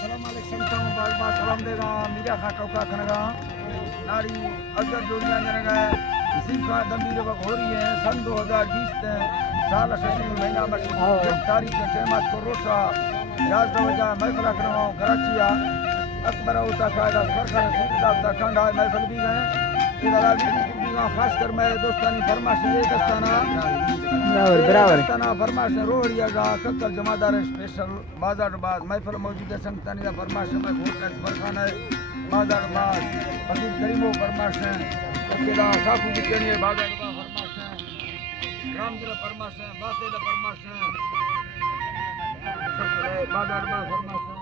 सलाम अलैकुम संतों बार बार सलाम देगा मीडिया खा टोका खनगा नारी अजगर जोड़ियां जनगा सिंफा दंबी रे हो रही है सन 2020 साल शशि महीना में तारीख के जमात को रोसा याद दवजा महफिल करवा कराचिया अकबर उता कायदा सरकार सीधा ता खंडा महफिल भी गए इधर भी खास कर मैं दोस्तानी फरमाइश ये दस्ताना बराबर दस्ताना फरमाइश रोहड़िया का कक्कल जमादार स्पेशल बाजार बाद महफिल मौजूद संतानी का फरमाइश में घोटना फरखाना है बाजार बाद फकीर करीमो फरमाइश है केदा साफी जी के लिए बाजार का फरमाइश है रामदर फरमाइश है बातेल फरमाइश है बाजार में फरमाइश है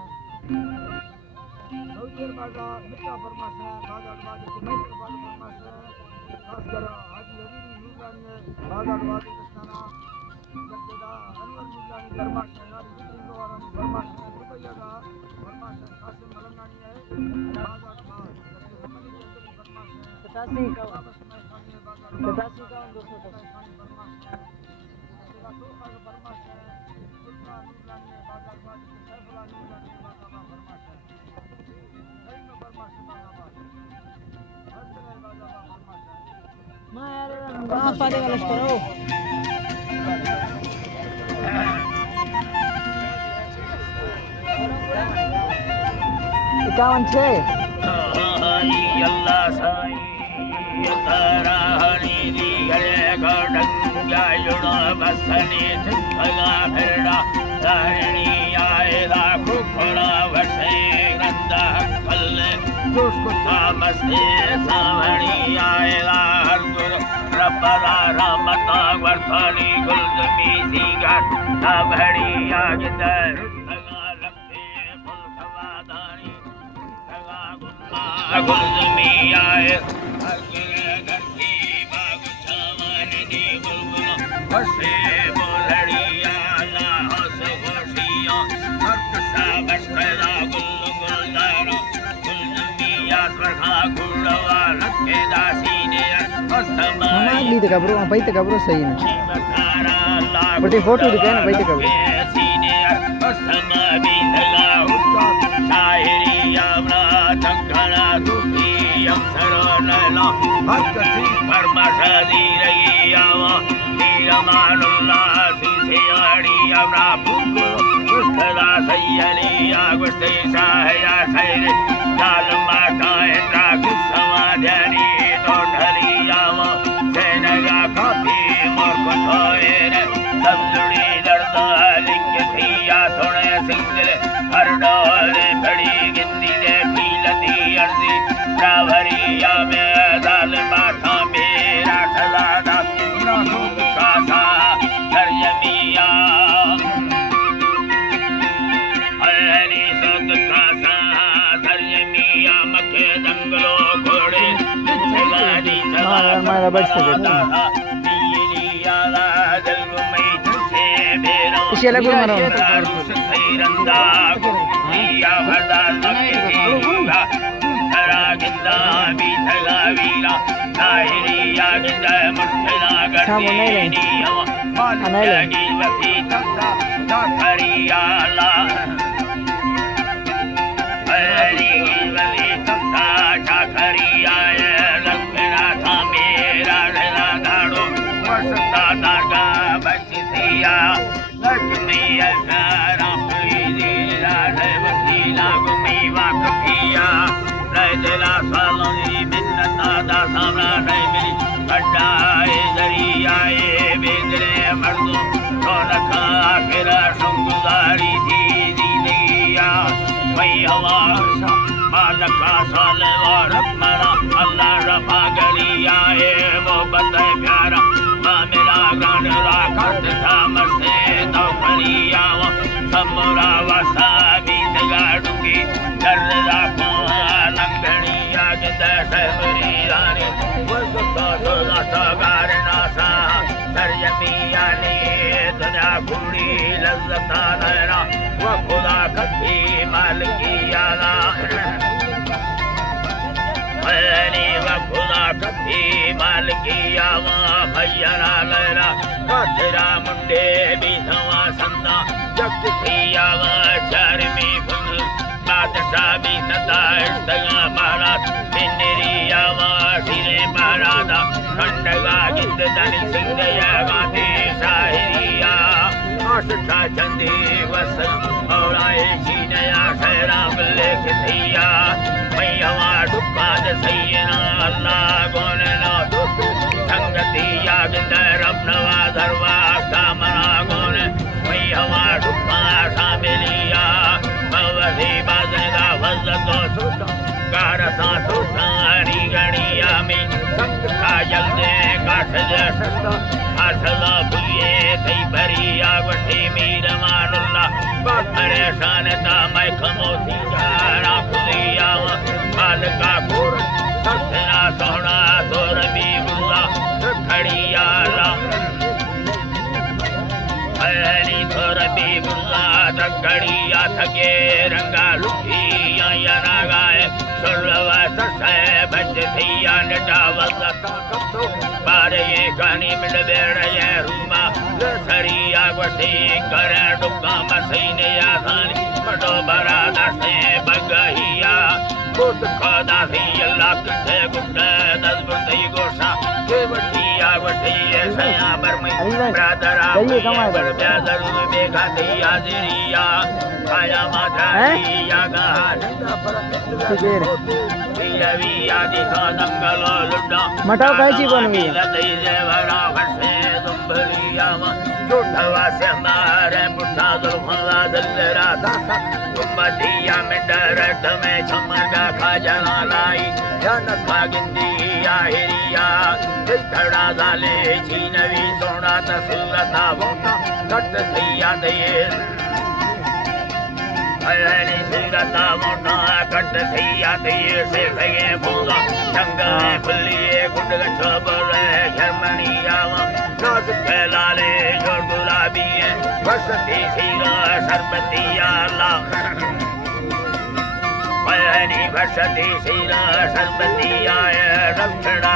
सऊदीर बाजार मिट्टा फरमाइश है बाजार बाद के महफिल फरमाइश है खासकर हाजी हरीरी नूरानी बाजार बाद दस्ताना जक्केदा अनवर नूरानी फरमाइश है नारी बिल्डिंग वाला फरमाइश है रुपया का फरमाइश है कासिम मलंगानी है बाजार बाद हमनी के अंदर फरमाइश है 85 का 200 फरमाइश है तेरा तो का फरमाइश है सुल्तान नूरानी बाजार बाद सैफुल्लाह नूरानी बाजार में फरमाइश है सही में फरमाइश है बाजार हर तरह बाजार में फरमाइश है मां यार वहां पाले गलत करो 51 अल्लाह साईं तारा हरी दी गले गडंगा युणो बसनी ठगा फिरड़ा तारणी आए दा खुखड़ा वसे रंदा कल दोस्त मस्ते सावणी आए दा हरदुर रब्बा रहमता वर्तनी गुलजमी सीगा ताबड़ी आगदर गुलजमी आए घरती बाग चावन दी गुलगुल हसे बोलड़िया ला हस खुशियां हर कसा बस्ता गुलगुलदारो गुलजमी आसरखा गुड़वा लखे दासी ने अस्तमा ली ते कब्रो भाई ते कब्रो सही है बटे फोटो दिखाए ना भाई ते कब्रो सीने अस्तमा भी लगा उस्ताद शायरी आमना तंगड़ा दुखी अवसरो नला हर कसी फरमाशादी रही आवा नीरमानुल्लाह सियाड़ी अमरा बुको उस्तदा सैयली आगुस्ते शाहया सैरे जाल माता एंड्रा गुस्सवा ध्यानी तो ढली आवा सेनगा काफी मोर कोएरे सबजुड़ी दर्दा लिंग थिया थोड़े सिंगले हर डोले बड़ी गिंदी दे पीलती अर्जी रावरिया में दाल माथा मेरा सलादा ना दूध का सा सरयमिया हरी सुध का सा सरयमिया मके दंगलो घोड़े चलानी चला हमारा बच सके इसे लगो मारो रंदा या भदा लगा तरा गिंदा भी तलावीरा ताहिरिया गिंदा मुश्किला करनी मालगी वफी तंदा ताकरिया ला हरी वली तंदा ताकरिया लखना था मेरा रला गाड़ो वसता दागा बचिया लक्ष्मी असारा पुईदी राधे वकीला गुमी वाकफिया रैदला सालोनी मिन्नता दा सामना नहीं मिली अड्डाए दरियाए बेदरे मर्दों रौनका आखिर संगुजारी थी दीदिया वही हवा मालका साले वारकमरा अल्लाह रफा गलिया मोहब्बत प्यारा मेरा गान राखत था मस्ते तो करिया समरा वसा बीत गाड़ूंगी दर्द राखो लंघनिया जिंदा सहरी रानी वर्ग तो लाता गारना सा सरयमिया ने दुनिया पूरी लज्जता नैना वो खुदा कभी मालकिया ला खुदा कभी मालकिया वहाँ भैया लैरा काठरा मुंडे भी सवा संदा जग थिया वहाँ चार में सिठा चंदी वसन और आए चीनया शहरा मिले किथिया मैं हवा दुखा सैना अल्लाह गोन ना दुख संगतिया गिंदर अपनवा धरवा कामना गोन मैं हवा दुखा शामिलिया भवसी बाजगा वजतो सुता कारता सुतारी गणिया में संग काजल दे काठ जसता आसला भुए थई भरिया वठी मीर मानुल्ला परेशान ता मैं खमोसी जारा खुलिया मालका गोर सतना सोना तोर भी बुला खड़िया ला हरी तोर भी बुला तकड़िया थके रंगा लुकिया याना गाए सुरवा ससे बच थिया नटावल कतो बारे कानी मिड बेड़ ये रूमा सरिया वठी कर डुका मसीने यानी बड़ो बरा दसे बगहिया खुद खुदा सी अल्लाह के गुटे दस बुते गोसा के वठिया वठी सया बरमई ब्रदरा पर ब्यादर बेगा दिया जिरिया आया माता या गा पिया दी का दंगलो लुड्डा मटाव कायची बनवी लदई जेवरा फसे दुंबलिया जोठवा से मारे मुठा दुल्हला दलरा दाता उम्मतिया में डरट में छमड़ा खाजना लाई जन खागिंदी आहिरिया थड़ा गाले छीनवी सोना तसुरता वोटा कट थिया दे हरी सिरता मोटा कट थिया दे से भगे बोला चंगा फुलिए गुड गछबले झरमणिया नाज फैलाले जो गुलाबी है बसती सीरा सरबतिया ला हरी बसती सीरा सरबतिया रक्षणा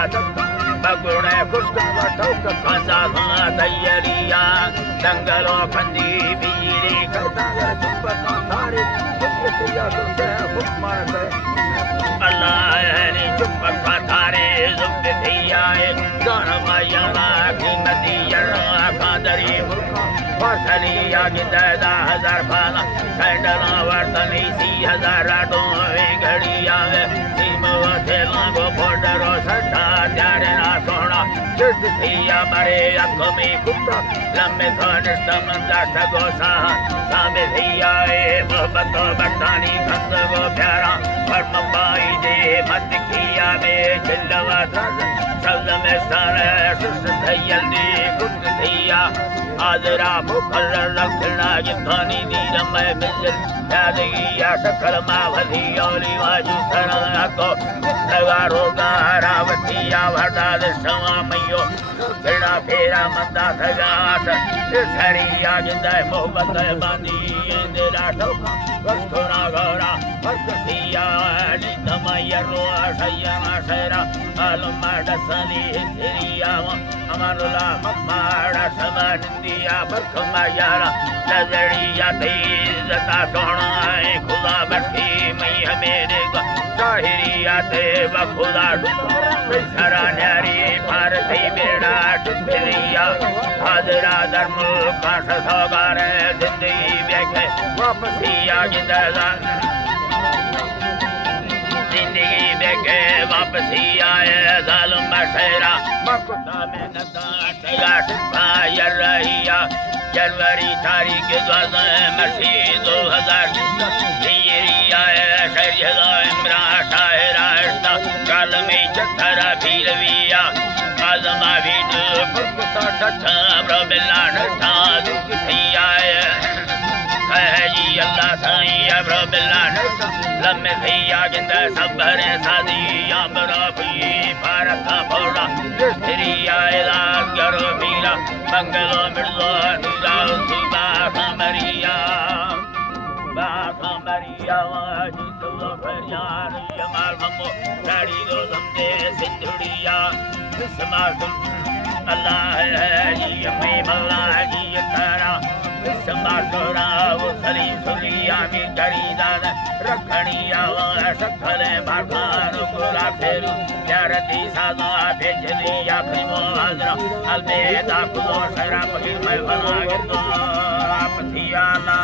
बगुड़े खुशका ठोक खासा खा तैयारिया जंगलों खंदी बीरी करता कर चुप थारे सुखतिया सुनते फुकमान से अल्लाह ने चुप थारे सुखतिया जान माया कीमती यरा खादरी मुर्खा फसलिया गिंदा हजार फाला सैंडला वर्तनी 3000 राडो घड़िया सीमवते लागो बॉर्डरो सटा त्यारे ना सोना चिट थिया मरे अख में कुत्ता लम्बे घनिष्ठ मंदा सगोसा सामे थिया मोहब्बत बटानी संग गो प्यारा परम पाई दे मत किया में चिल्लवा शब्द में सारे सुस थैयल दी कुत थिया आदरा मुखल लखना जितानी नीर में मिल यादगिया सकल मावली औली वाजू सरणा को नगारो गारावतिया वरदा सवा मयो फेरा फेरा मंदा सगास सरिया जिंदा मोहब्बत बांधी इंदिरा ठोका वस्तुना गौरा फरकतिया नितमयरो सयना सैरा आलमा दसली हिरिया अमरुला मम्माड़ा समानंदिया बरखमा यारा नजरिया तेजता सोना खुदा बैठी मैं मेरे साहिरिया ते खुदा सरा न्यारी भारती बेड़ा टुकरिया हाजरा धर्म का सौगार जिंदगी देखे वापसिया जिंदा जिंदगी देखे वापसी आए जालम बशेरा मकुता में नता रहिया जनवरी तारीख 12 मसी 2020 आए शरीदा इमरान शायरा काल में चथरा भीलविया आजमा वीड फुकता ठठा ब्रबिला नठा दुख थिया जी अल्लाह साईं ब्रबिला नठा लम्बे थिया गिंदा सबरे सादी आमरा भी भारत फोड़ा स्त्रिया इलाज करो पीला मंगलो मिर्जो नीला सुबा खमरिया वाजी तो फरियाद यमाल ममो गाड़ी दो दमदे सिंधुड़िया समासुम अल्लाह है जी मैं मौला जी तारा समासुरा वो सली सुलिया में करीदान रखणिया सकले बाखान गुला feru yarati sada bejri ya primo azra albe da kulo sara pagir mai bana gendo apthiyala